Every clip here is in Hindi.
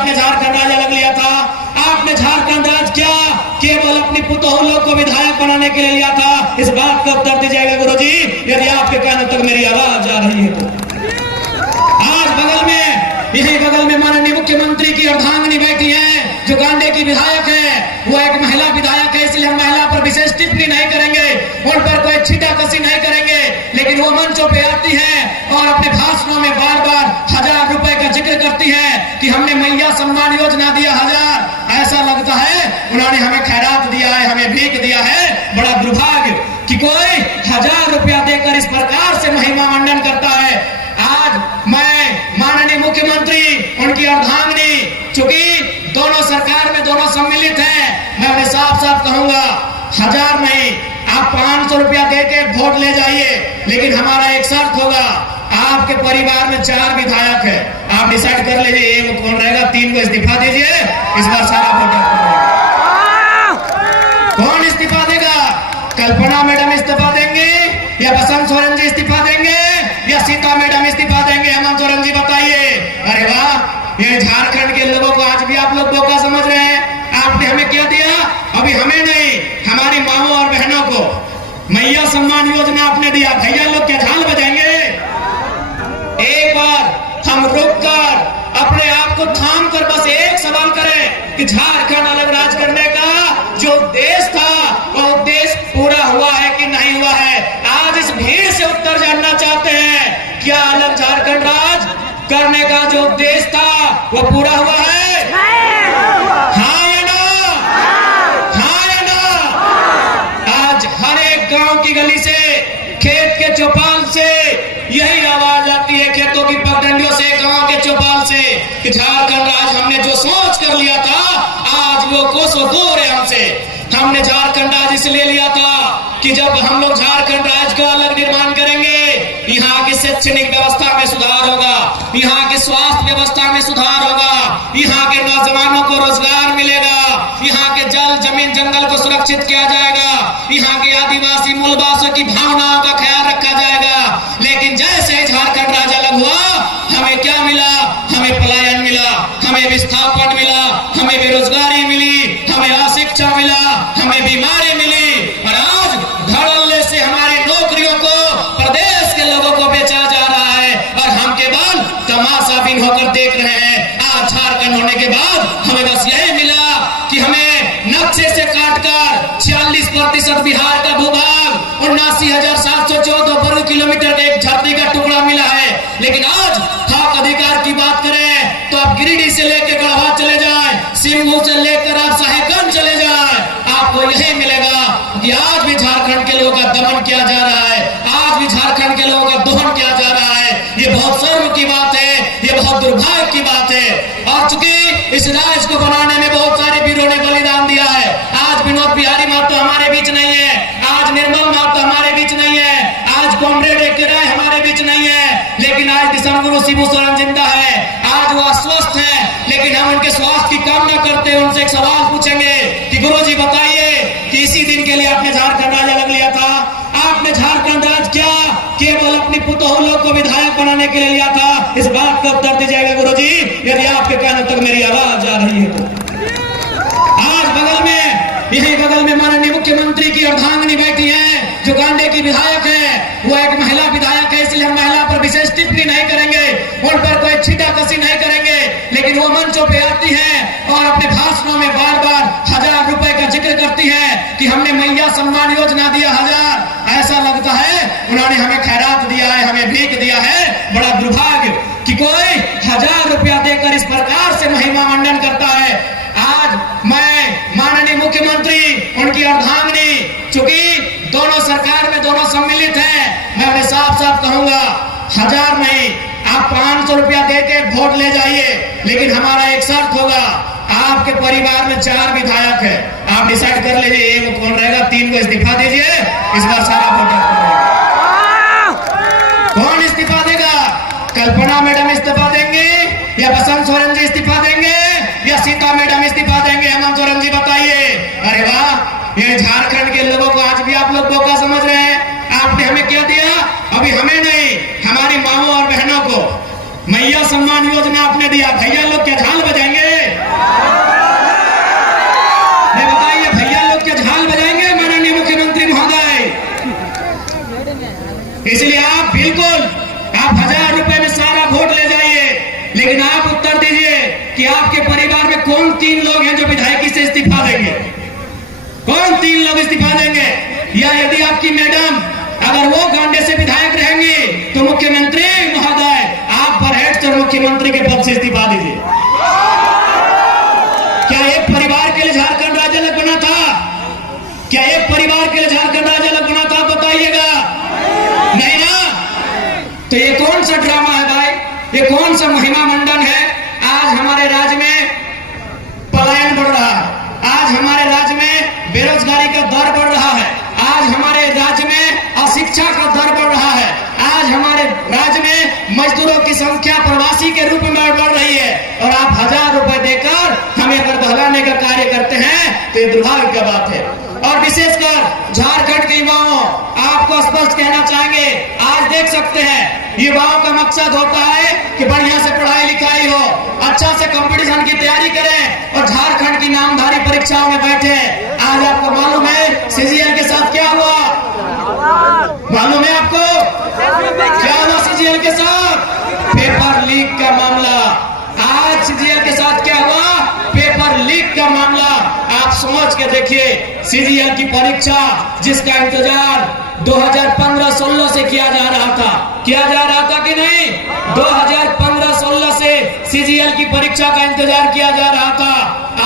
आपने झारखंड राज अलग लिया था। आपने झारखंड राज क्या केवल अपनी पुतोह लोग को विधायक बनाने के लिए लिया था? इस बात का उत्तर दीजिएगा गुरुजी, यदि आपके कानों तक मेरी आवाज आ रही है तो। आज बगल में, यही बगल में माननीय मुख्यमंत्री की अर्धांगिनी बैठी है जो गांडे की विधायक है। वो एक महिला विधायक है, इसलिए हम महिला पर विशेष टिप्पणी नहीं करेंगे, उन पर कोई छीटाकशी नहीं करेंगे। लेकिन वो मंचों पे आती है और अपने भाषणों में बार बार 1000 रुपए का जिक्र करती है कि हमने मैया सम्मान योजना दिया 1000। ऐसा लगता है उन्होंने हमें खैरात दिया है, हमें भीख दिया है। बड़ा दुर्भाग्य कि कोई 1000 रुपया देकर इस प्रकार से महिमा मंडन करता है। आज मैं माननीय मुख्यमंत्री, उनकी अर्धांगिनी, चूंकि दोनों सरकार में दोनों सम्मिलित हैं, मैं उन्हें साफ साफ कहूंगा 1000 नहीं, आप 500 रुपया देके वोट ले जाइए। लेकिन हमारा एक शर्त होगा, आपके परिवार में 4 विधायक है, आप डिसाइड कर लीजिए एक कौन रहेगा, 3 को इस्तीफा दीजिए। इस बार सारा वोट कौन इस्तीफा देगा? कल्पना मैडम इस्तीफा देंगे या बसंत सोरेन जी इस्तीफा देंगे या सीता मैडम इस्तीफा देंगे? हेमंत सोरेन जी बताइए। अरे वाह, ये झारखंड के लोगों को आज भी आप लोग बोका समझ रहे हैं। आपने हमें क्या दिया? अभी हमें नहीं, हमारी माओ और बहनों को मैया सम्मान योजना आपने दिया। भैया लोग क्या झाल बजाएंगे? एक बार हम रुक कर अपने आप को थाम कर बस एक सवाल करें कि झारखंड अलग राज करने का जो उद्देश्य था वो उद्देश्य पूरा हुआ है कि नहीं हुआ है? आज इस भीड़ से उत्तर जानना चाहते हैं, क्या अलग झारखंड राज करने का जो उद्देश्य था वो पूरा हुआ है? हाँ या ना? हाँ या ना? आज हर एक गांव की गली से, खेत के चौपाल से यही आवाज आती है, खेतों की पगडंडियों से, गांव के चौपाल से, कि झारखंड राज हमने जो सोच कर लिया था आज वो कोसों दूर है हमसे। हमने झारखंड राज इसलिए लिया था कि जब हम लोग झारखंड राज का अलग निर्माण करेंगे, यहाँ की शैक्षणिक व्यवस्था में सुधार होगा, यहाँ की स्वास्थ्य व्यवस्था में सुधार होगा, यहाँ के नौजवानों को रोजगार मिलेगा, यहाँ के जल जमीन जंगल को सुरक्षित किया जाएगा, यहाँ के आदिवासी मूलवासियों की भावनाओं का ख्याल रखा जाएगा। लेकिन जैसे झारखंड राज अलग हुआ, हमें क्या मिला? हमें पलायन मिला, हमें विस्थापन मिला, हमें बेरोजगारी मिली, हमें अशिक्षा मिला, हमें बीमारी मिली, और आज धड़ल्ले से हमारी नौकरियों को प्रदेश के लोगों को बेचा जा रहा है और हम केवल तमाशा बिन होकर देख रहे हैं। आज झारखंड होने के बाद हमें बस यही मिला कि हमें नक्शे से काटकर 46% बिहार का भूभाग 79,714 वर्ग किलोमीटर का एक धरती का टुकड़ा मिला है। लेकिन आज हक अधिकार की बात करें तो आप गिरिडीह से लेकर गढ़वा चले जाएं, सिंगू से लेकर आप साहेबगंज चले जाएं, आपको यही मिलेगा कि आज भी झारखंड के लोगों का दमन किया जा रहा है, आज भी झारखंड के लोगों का दोहन किया जा रहा है। ये बहुत शर्म की बात है, ये बहुत दुर्भाग्य की बात है। और चूंकि इस राज्य को बनाने में बहुत सारे वीरों ने बलिदान दिया है, आज विनोद बिहारी महतो हमारे बीच नहीं है, आज निर्मल महतो हमारे बीच नहीं है, आज कॉमरेड एक राय हमारे बीच नहीं है, लेकिन आज दिसंबर गुरु शिबू सोरेन जिंदा है। आज वो अस्वस्थ है, लेकिन हम उनके स्वास्थ्य की कामना करते हैं, उनसे एक सवाल पूछेंगे कि गुरुजी बताइए कि इसी दिन के लिए आपने झारखंड राज अलग लिया था। आपने झारखंड राज क्या केवल अपनी पुतोह लोग को विधायक बनाने के लिए लिया था? इस बात का उत्तर दीजिएगा गुरुजी, यदि आपके कानों तक मेरी आवाज आ रही है तो। आज बगल में, यही बगल में माननीय मुख्यमंत्री की अर्धांगिनी बैठी है जो गांडे की विधायक है। वो एक महिला विधायक है, इसलिए हम महिला पर विशेष टिप्पणी नहीं करेंगे, उन पर कोई छीटाकशी नहीं करेंगे। लेकिन वो मंचों पे आती है और अपने भाषणों में बार बार 1000 रुपए का जिक्र करती है कि हमने मैया सम्मान योजना दिया 1000। ऐसा लगता है उन्होंने हमें खैरात दिया है, हमें भीख दिया है। बड़ा दुर्भाग्य कि कोई 1000 रुपया देकर इस प्रकार से महिमा मंडन करता है। आज मैं माननीय मुख्यमंत्री, उनकी अर्धांगिनी, चूंकि दोनों सरकार में दोनों सम्मिलित हैं, मैं उन्हें साफ साफ कहूंगा 1000 नहीं, आप 500 रुपया देके वोट ले जाइए। लेकिन हमारा एक शर्त होगा, आपके परिवार में 4 विधायक है, आप डिसाइड कर लीजिए एक कौन रहेगा, 3 को इस्तीफा दीजिए। इस बार सारा वोट कौन इस्तीफा देगा? कल्पना मैडम इस्तीफा देंगे या बसंत सोरेन जी इस्तीफा देंगे या सीता मैडम इस्तीफा देंगे? हेमंत सोरेन जी बताइए। अरे वाह, ये झारखंड के लोगों को आज भी आप लोग बोका समझ रहे हैं। आपने हमें क्या दिया? अभी हमें नहीं, हमारी माओ और बहनों को मैया सम्मान योजना आपने दिया। भैया लोग क्या झाल बजाएंगे? 3 लोग हैं जो विधायकी से इस्तीफा देंगे? कौन 3 लोग इस्तीफा देंगे? या यदि आपकी मैडम अगर वो गांडे से विधायक रहेंगी तो मुख्यमंत्री महोदय आप बरहेट और मुख्यमंत्री के पद से इस्तीफा दीजिए। क्या एक परिवार के लिए झारखंड राज्य अलग बना था? क्या एक परिवार के लिए झारखंड राज्य अलग बना था? बताइएगा। नहीं ना? तो ये कौन सा ड्रामा है भाई? ये कौन सा महिमा मंडन है? आज हमारे राज्य में पलायन बढ़ रहा है, आज हमारे राज्य में बेरोजगारी का दर बढ़ रहा है, आज हमारे राज्य में अशिक्षा का दर बढ़ रहा है, आज हमारे राज्य में मजदूरों की संख्या प्रवासी के रूप में बढ़ रही है, और आप 1000 रुपए देकर हमें अगर बहलाने का कार्य करते हैं तो ये दुर्भाग्य की बात है। और विशेषकर झारखंड के युवाओं, आपको स्पष्ट कहना चाहेंगे, आज देख सकते हैं युवाओं का मकसद होता है कि बढ़िया से पढ़ाई लिखाई हो, अच्छा से कंपटीशन की तैयारी करें और झारखंड की नामधारी परीक्षाओं में बैठे। आज आपको मालूम है सीजीएल के साथ क्या हुआ? मालूम है आपको क्या हुआ सीजीएल के साथ? पेपर लीक का मामला। आज सीजीएल के साथ क्या हुआ? पेपर लीक का मामला। आप समझ के देखिए, सीजीएल की परीक्षा जिसका इंतजार 2015-16 से किया जा रहा था कि नहीं? 2015-16 से सीजीएल की परीक्षा का इंतजार किया जा रहा था।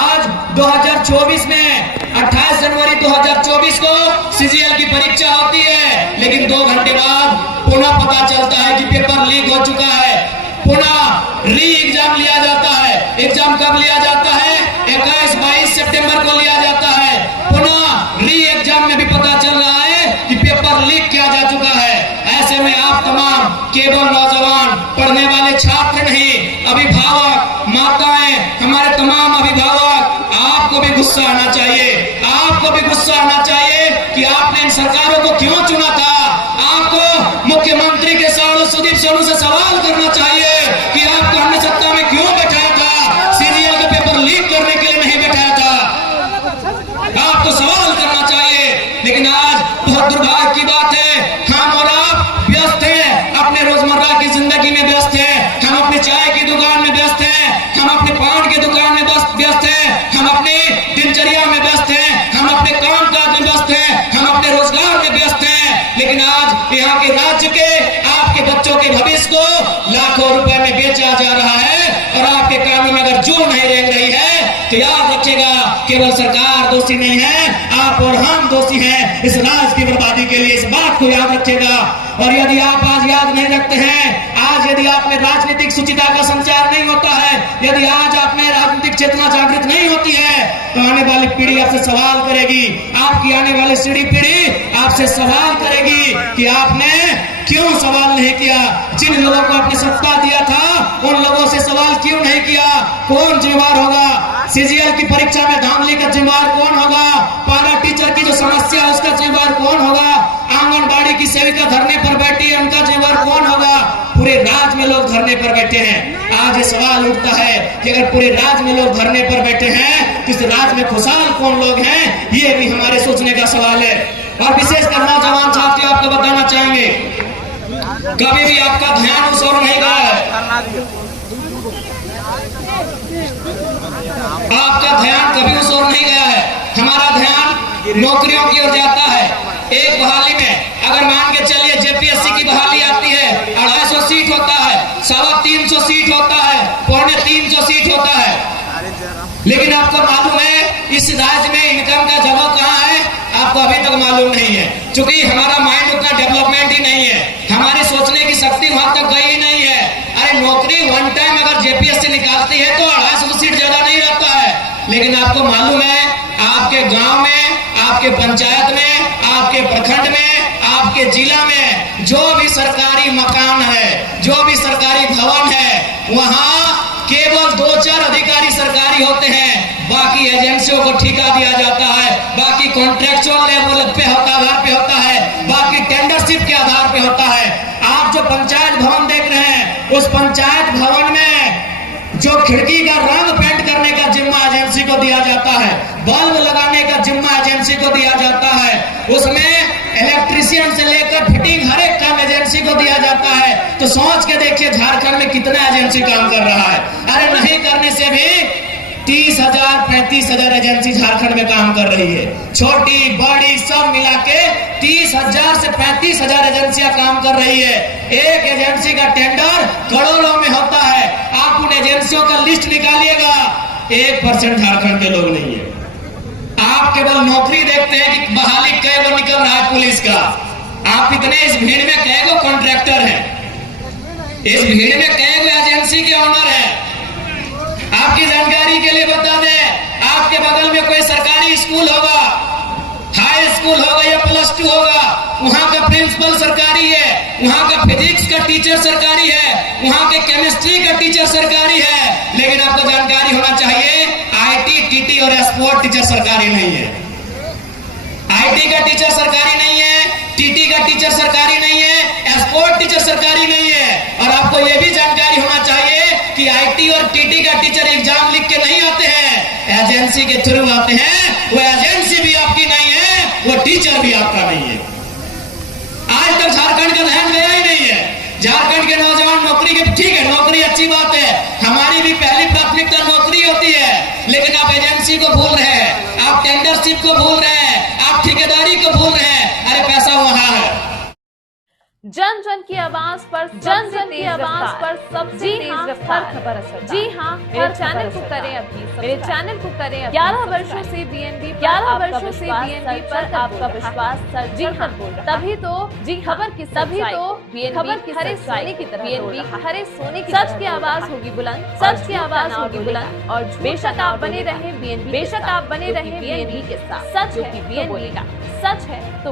आज 2024 में 28 जनवरी 2024 को सीजीएल की परीक्षा होती है, लेकिन 2 घंटे बाद पुनः पता चलता है कि पेपर लीक हो चुका है। पुनः री एग्जाम लिया जाता है। एग्जाम कब लिया जाता है? 21-22 सितंबर को लिया जाता है। पुनः री एग्जाम में भी पता चल रहा है कि पेपर लीक किया जा चुका है। ऐसे में आप तमाम केवल नौजवान पढ़ने वाले छात्र नहीं, अभिभावक, माताएं, हमारे तमाम अभिभावक, आपको भी गुस्सा आना चाहिए। आपको भी गुस्सा आना चाहिए कि आपने इन सरकारों को क्यों चुना था। आपको मुख्यमंत्री के साड़ू सुदीप सोनू से सवाल करना चाहिए कि आपको हमने सत्ता में क्यों बैठाया था? सीजीएल का पेपर लीक करने के लिए नहीं बैठाया था। आपको सवाल करना चाहिए। लेकिन आज बहुत दुर्भाग्य की बात है, हम और आप व्यस्त हैं, अपने रोजमर्रा की जिंदगी में व्यस्त हैं, हम अपनी चाय की दुकान में व्यस्त हैं, हम अपने पान की दुकान में व्यस्त हैं, हम अपनी दिनचर्या में व्यस्त हैं, हम अपने काम काज में व्यस्त हैं, हम अपने रोजगार में व्यस्त हैं। लेकिन आज यहाँ के राज्य के आपके बच्चों के भविष्य को लाखों रुपए में बेचा जा रहा है, और आपके कानों में अगर जू नहीं रेंग रही है तो याद रखिएगा, केवल सरकार दोषी नहीं है, आप और हम दोषी हैं इस राज्य की बर्बादी के लिए। इस बात को याद रखिएगा। और यदि आप आज याद नहीं रखते हैं, आज यदि आप में राजनीतिक सुचिता का संचार नहीं होता है, यदि आज आप में राजनीतिक चेतना जागृत नहीं होती है, तो आने वाली पीढ़ी आपसे सवाल करेगी। आपकी आने वाली पीढ़ी आपसे सवाल करेगी कि आपने क्यों सवाल नहीं किया? जिन लोगों को आपने सत्ता दिया था उन लोगों से सवाल क्यों नहीं किया? कौन जिम्मेदार होगा? सीजीएल की परीक्षा में धांधली का जिम्मेदार कौन होगा? पारा टीचर की जो समस्या है उसका जिम्मेदार कौन होगा? आंगनबाड़ी की सेविका धरने पर बैठी है, उनका जिम्मेदार कौन होगा? पूरे राज्य में लोग धरने पर बैठे हैं। आज ये सवाल उठता है कि अगर पूरे राज्य में लोग धरने पर बैठे हैं तो इस राज्य में खुशहाल कौन लोग हैं? ये भी हमारे सोचने का सवाल है। और विशेषकर नौजवान साथियों, आपको बताना चाहेंगे, कभी भी आपका ध्यान उस ओर नहीं गया है। आपका ध्यान कभी उस ओर नहीं गया है। हमारा ध्यान नौकरियों की ओर जाता है। एक बहाली में अगर मान के चलिए जेपीएससी की बहाली आती है, 250 सीट होता है, 350 सीट होता है, 350 सीट होता है। लेकिन आपको मालूम है इस राज्य में इनकम का जगह कहाँ है? आपको अभी तक मालूम नहीं है, क्योंकि हमारा माइंड उतना डेवलपमेंट ही नहीं है, हमारी सोचने की शक्ति वहां तक गई ही नहीं है। अरे नौकरी वन टाइम अगर जेपीएससी निकालती है तो 250 सीट ज्यादा नहीं रहता है। लेकिन आपको मालूम है आपके गांव में, आपके पंचायत में, आपके प्रखंड में, आपके जिला में जो भी सरकारी मकान है, जो भी सरकारी भवन है, वहां केवल 2-4 अधिकारी सरकारी होते हैं, बाकी एजेंसियों को ठेका दिया जाता है, बाकी कॉन्ट्रेक्चुअल लेवल पे आधार पे होता है, बाकी टेंडरशिप के आधार पे होता है। आप जो पंचायत भवन देख रहे हैं, उस पंचायत भवन में जो खिड़की का रंग पेंट करने का जिम्मा एजेंसी को दिया जाता है, बल्ब लगाने का जिम्मा एजेंसी को दिया जाता है, उसमें इलेक्ट्रिशियन से लेकर फिटिंग हर एक काम एजेंसी को दिया जाता है। तो सोच के देखिए झारखंड में कितना एजेंसी काम कर रहा है। अरे नहीं करने से भी 30,000 35,000 एजेंसी झारखंड में काम कर रही है। छोटी बड़ी सब मिला के 30,000 से 35,000 एजेंसियां काम कर रही है। एक एजेंसी का टेंडर करोड़ों में होता है। आप उन एजेंसियों का लिस्ट निकालिएगा, 1% झारखंड के लोग नहीं है। आप केवल नौकरी देखते हैं कि बहाली कै गो निकल रहा है पुलिस का। आप इतने इस भीड़ में कै गो कॉन्ट्रैक्टर है, इस भीड़ में कै गो एजेंसी के ओनर है। आपकी जानकारी के लिए बता दें, आपके बगल में कोई सरकारी स्कूल होगा, हाई स्कूल होगा या +2 होगा, वहां का प्रिंसिपल सरकारी है, वहां का फिजिक्स का टीचर सरकारी है, वहां के केमिस्ट्री का टीचर सरकारी है। लेकिन आपको जानकारी होना चाहिए, IT, TT और स्पोर्ट टीचर सरकारी नहीं है। IT का टीचर सरकारी नहीं है, TT का टीचर सरकारी नहीं है, स्पोर्ट टीचर सरकारी नहीं है। और आपको यह भी जानकारी होना चाहिए कि IT और TT का टीचर एग्जाम लिख के नहीं आते हैं, एजेंसी के थ्रू आते हैं। वो एजेंसी भी आपकी नहीं है, वो टीचर भी आपका नहीं है। आज तक झारखंड का ध्यान गया ही नहीं है। झारखंड के नौजवान नौकरी के, ठीक है नौकरी अच्छी बात है, हमारी भी पहली प्राथमिकता नौकरी होती है, लेकिन आप एजेंसी को भूल रहे हैं, आप टेंडरशिप को भूल रहे हैं, आप ठेकेदारी को भूल रहे हैं। अरे पैसा वहां है। जन जन की आवाज पर सबसे तेज रफ्तार खबर असर। जी हाँ, मेरे चैनल को करें अभी, मेरे चैनल को करें 11 वर्षों से BNB पर आपका विश्वास जी हाँ, तभी तो जी खबर की खबर की हरे सोने की तरह हरे सोने की सच की आवाज होगी बुलंद, सच की आवाज होगी बुलंद। और बेशक आप बने रहे BNB, बेशक आप बने रहे BNB के साथ। सच है तो बोलेगा, सच है तो